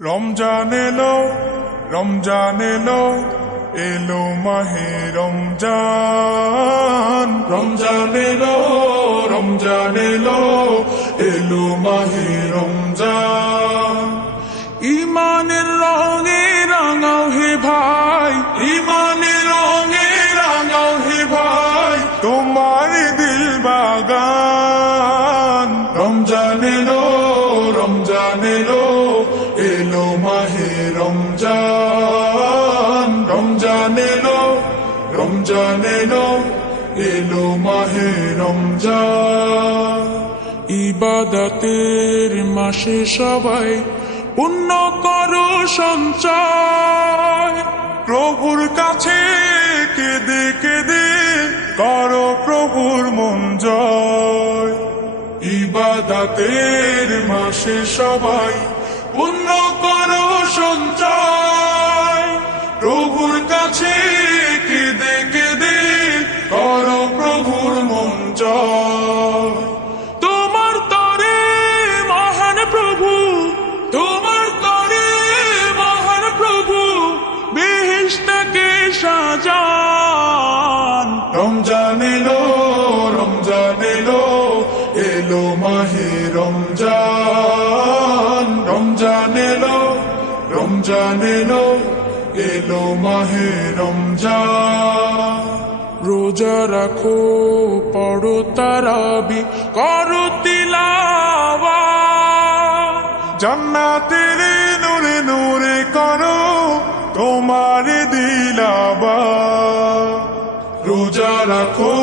রমজান এলো, রমজান এলো, এলো মাহে রমজান। রমজান এলো, রমজান এলো, এলো মাহে রমজান। ইমানের রঙে রাঙাও হে ভাই, ইমানের রঙে রাঙাও হে ভাই, তোমার দিল বাগান। রমজান এলো, রমজান এলো, এলো মাহে রমজান। রমজান এলো, রমজান এলো, এলো মাহে রমজান। ইবাদতের মাসে সবাই পুণ্য করো সঞ্চয়, প্রভুর কাছে কেঁদে কেঁদে করো প্রভুর মন জয়। ইবাদতের মাসে সবাই পুণ্য করো সঞ্চয়, প্রভুর কাছে কেঁদে কেঁদে করো প্রভুর মন জয়। তোমার তরে মহান প্রভু, তোমার তরে মহান প্রভু বেহেশতকে সাজান। রমজান এলো, রমজান এলো, এলো মাহে রমজান। রমজান এলো, রমজান এলো, এলো মাহে রমজান। রোজা রাখো, পড়ো তারাবি, করো তিলাওয়াত, জান্নাতের নূরে নূরে করো তোমার দিলাবাত। রোজা রাখো,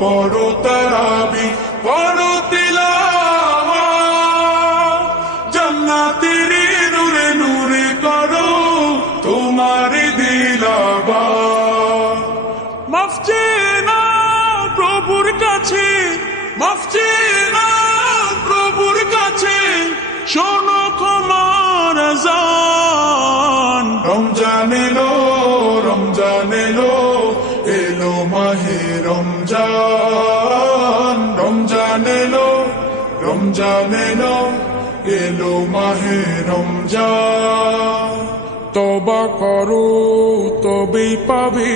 পড়ো তারাবি, পড়ো তিলাওয়াত, জান্নাতের নূরে নূরে করো তোমার দিলাবাত। মাফ চেয়ে নাও প্রভুর কাছে, মাফ চেয়ে নাও প্রভুর কাছে, শোনো ক্ষমার আযান। রমজান এলো, রমজান এলো, এলো মাহে রমজান। রমজান এলো, রমজান এলো, এলো মাহে রমজান। তওবা করো তবেই পাবে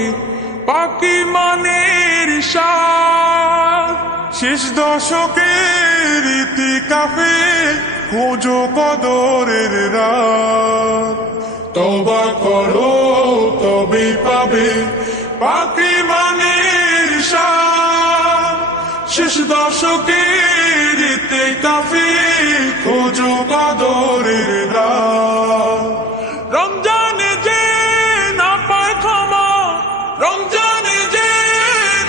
পাকি মানের স্বাদ, শেষ দশকের ইতিকাফে খোঁজো কদরের রাত। তওবা করো তবেই পাবে পাকি মানের স্বাদ, শেষ দশকের ইতিকাফে খোঁজো কদরের রাত। রমজানে যে না পায় ক্ষমা, রমজানে যে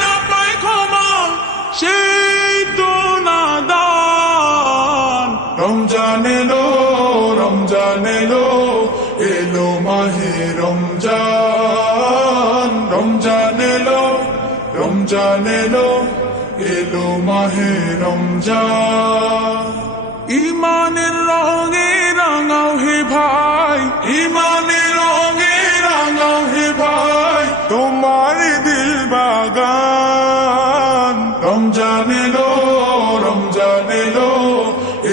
না পায় ক্ষমা, সেই তো নাদান। রমজান এলো, রমজান এলো, এলো মাহে রমজান। রমজান এলো, রমজান এলো, এলো মাহে রমজান। ইমানের রঙে রাঙাও হে ভাই, ইমানের রঙে রাঙাও হে ভাই, তোমার দিল বাগান। রমজান এলো, রমজান এলো,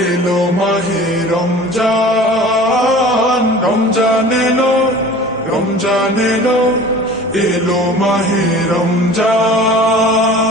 এলো মাহে রমজান। রমজান এলো, রমজান এলো, এলো মাহে রমজান।